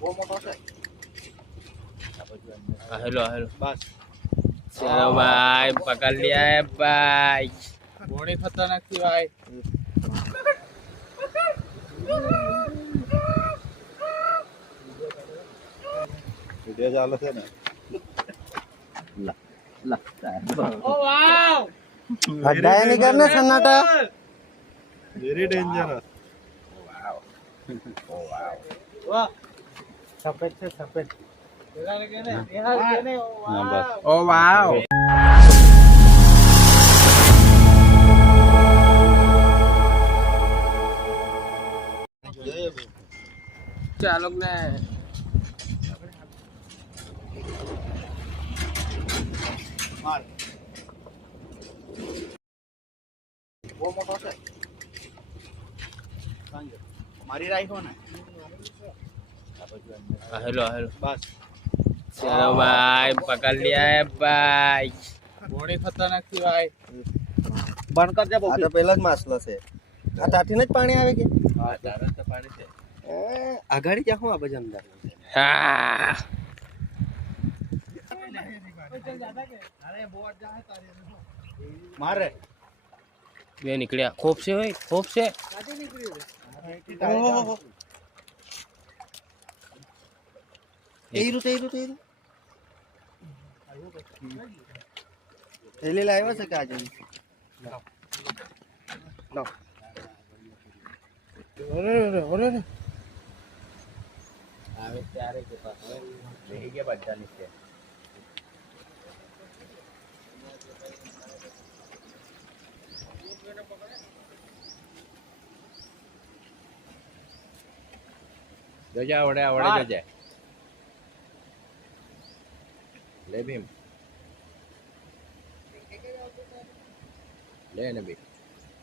hello hello बस चलो भाई पकड़ लिया है भाई बड़ी खतरनाक थी भाई वीडियो चालू है ना लगता है ओ वाओ अड्डा नहीं करना सन्नाटा वेरी डेंजरस वाह सफेद से सफेद ओ वाओ चालक ने मार वो मोटो से मारी राइट होना हेलो हेलो बस चलो भाई पकड़ लिया है भाई बड़ी खतरनाक थी भाई બંધ કર દે આ તો પહેલા જ માછલો છે આ તાઠીને જ પાણી આવે કે હા તારા તો પાણી છે આગાડી ક્યાં હું આ બાજુ અંદર हाँ માર રે ये निकलिया खूब से भाई खूब से ઓહો તેરું તેરું તેરું થેલી લાવ્યો છે કે આજે લો ઓરે आवे चारे के पास यही के बच्चा नीचे जो जा ओड़े ओड़े जो जा ले भीम ले ने भी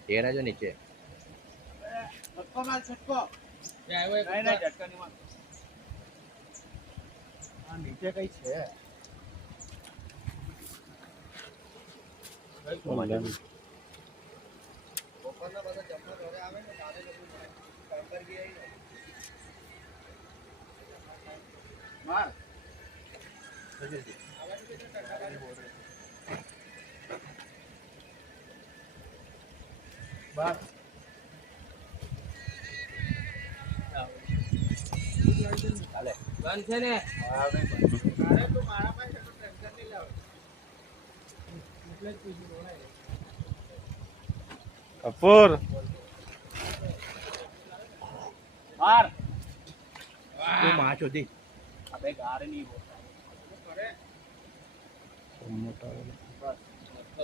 तेरा जो नीचे છટકો માર છટકો नहीं नहीं झटका नहीं मार આ નીચે કઈ છે બપોરના બધા જમવા ઘરે આવે ને તારે કામ કરી આવી માર બસ ચાલે બંધ છે ને હા ભાઈ અરે તું મારા પાસે ટેન્શન નહીં લાવ એટલે જ પૂછ્યું બોલાય કપૂર માર તું मार चोदी अबे गार नहीं बोलता करे મોટા बस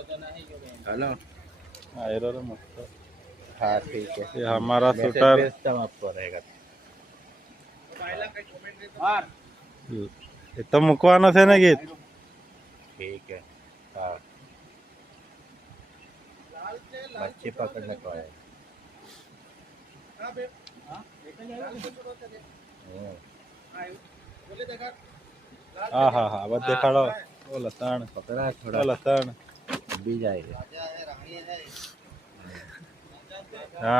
तो नहीं जो हेलो આયરો રે મસ્ત हाँ ठीक है ये हमारा शूटर सिस्टम आपको रहेगा पहला कई कमेंट दे मार એ તો મૂકવાનો છે ને ગીત ठीक है हाँ लाल से बच्चे पकड़ने को आए हां बे हां देखा जाएगा छोटा सा दे आयो बोले देखा હા હા હા બસ દેખાડો ઓ લસણ पकड़ा है ઓ थोड़ा લસણ भी जाएगा राजा है रानी है હા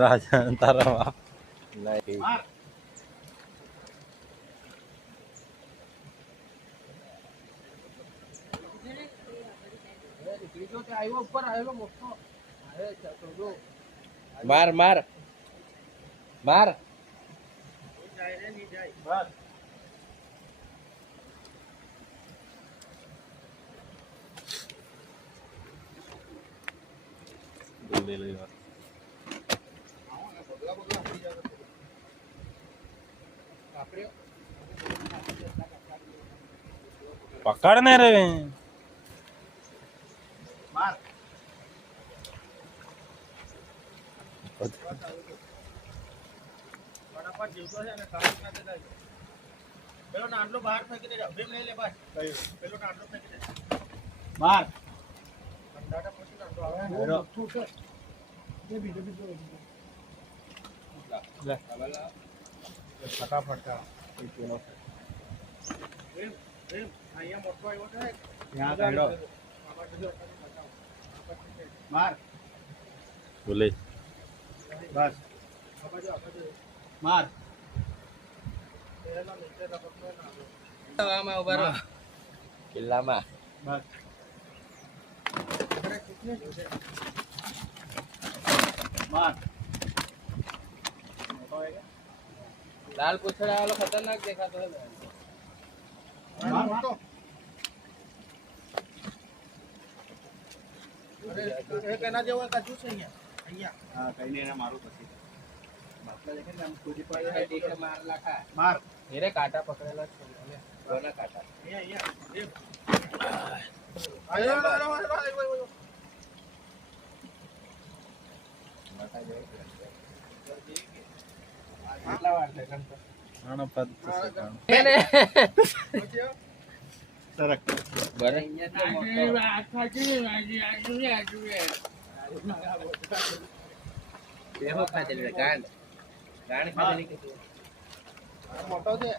રાજા તારા બાપ नहीं मार जो ते आयो ऊपर आयो मोटो अरे चलो मार मार मार जाए रे नहीं जाए बस ले ले बगला बगला हटी जाएगा कापड़े પકડને રે मार फटाफट जीवतो है ना काम करते जाए पेलो नाटलो बाहर फेंकी दे जाओ भीम नहीं ले बस पेलो नाटलो फेंकी दे मार अंडाटा पछी नाटलो आवे हेरो ये भी ले फटाफट का ये चलो भीम भीम आया मोटो आयो है यहां हेरो मार બોલે बस मार આમાં ઉભા રહો કિલ્લામાં બસ માર લાલ પૂછડા વાળો ખતરનાક દેખાતો હે માર મોટો એક એના જેવો કચું છે અહીંયા હા કઈ નહીં એને મારું પછી બાપલા દેખે ને આમ કૂદી પડે માર લાખા માર એરે કાંટા પકડેલા છે અને કોના કાંટા અહીંયા કેટલા વાર છે કંતો આનો પદ સરક બરે બેહો ખાતેલી ગાંડ ખાતેલી કે મોટો છે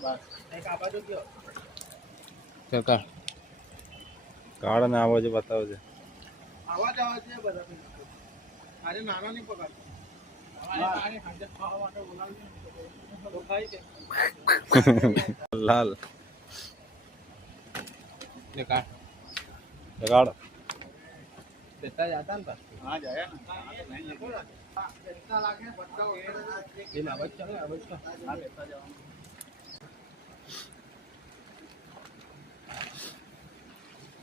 બસ એક આ બાજુ ગયો સરકાર કાળ ને આવો છે બતાવજે આવાજ આવે છે બધા અરે નાનો નહીં પકડ લાલ દેખા લગાડ બેટા જાતા ને પાછું હા જાય ને નહીં લેકો બેટા લાગે બચ્ચા એ આવાજ ચાલે આવાજ તો હા બેટા જવાનું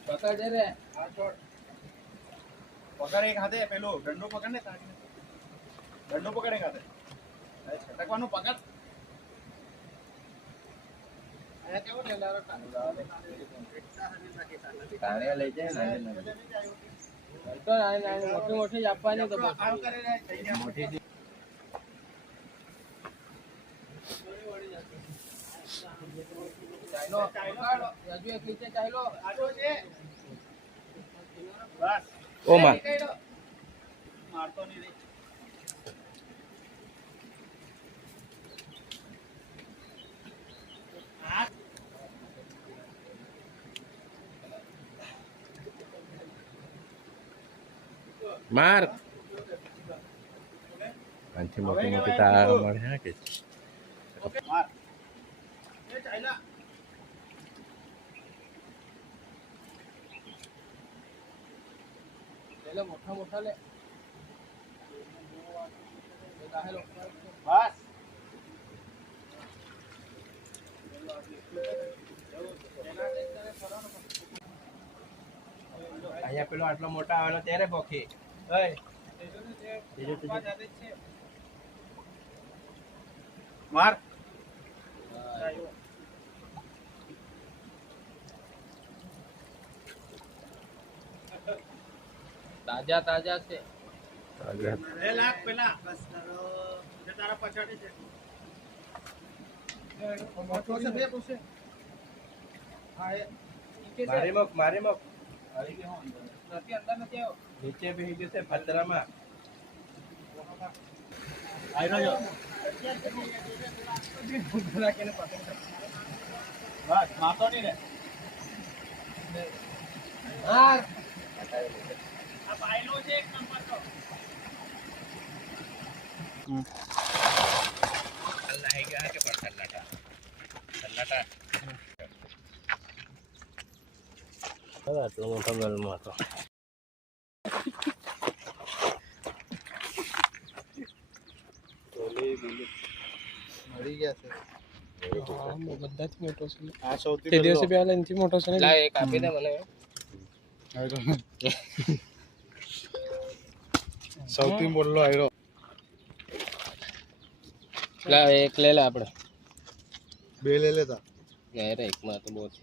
પકડ દે રે હા છોડ પકડ એક હાથે પેલો દંડો પકડ ને દંડો પકડ એક હાથે છટકવાનું પકડ આયા કેવો લેલારો તારે લઈ જાય ને તો મોટી મોટી જ આપવાની તો આવ કરે રે થઈ ગયા મોટી ચાલો ચાલો રાજુ એક નીચે ચાલો આજો છે બસ ઓ માં મારતો નહીં રે માર આથી મોટી મોટી તાર મળે હે કે માર એ ચાઈલા પેલે મોટા મોટા લે બસ અહીંયા પેલો આટલો મોટા આવેલો ત્યારે ભોખી માર તાજા તાજા છે તાજા લે લાખ પેલા બસ કરો જે તારા પછાડી છે મોટો છે બે પૂછે હા એ મારી મક આવી ગયો અંદર નથી અંદર નથી આવ્યો નીચે બેહી ગયો છે પતરામાં આવી રહ્યો બસ માતો નહીં રે માર આ પાયલો છે એક નંબર નો અલ્લાહ હે ગયા કે પર સલ્લાટા આટલો મોટો ગલમાં હતો મળી ગયા છે બધાથી મોટો છે આ સૌથી તે દિવસે પહેલા એનથી મોટો છે ને લા એક આપી દે મને સૌથી મોટો આયરો લા એક લે લે આપણે બે લે લેતા યાર એકમાં તો બહુ છે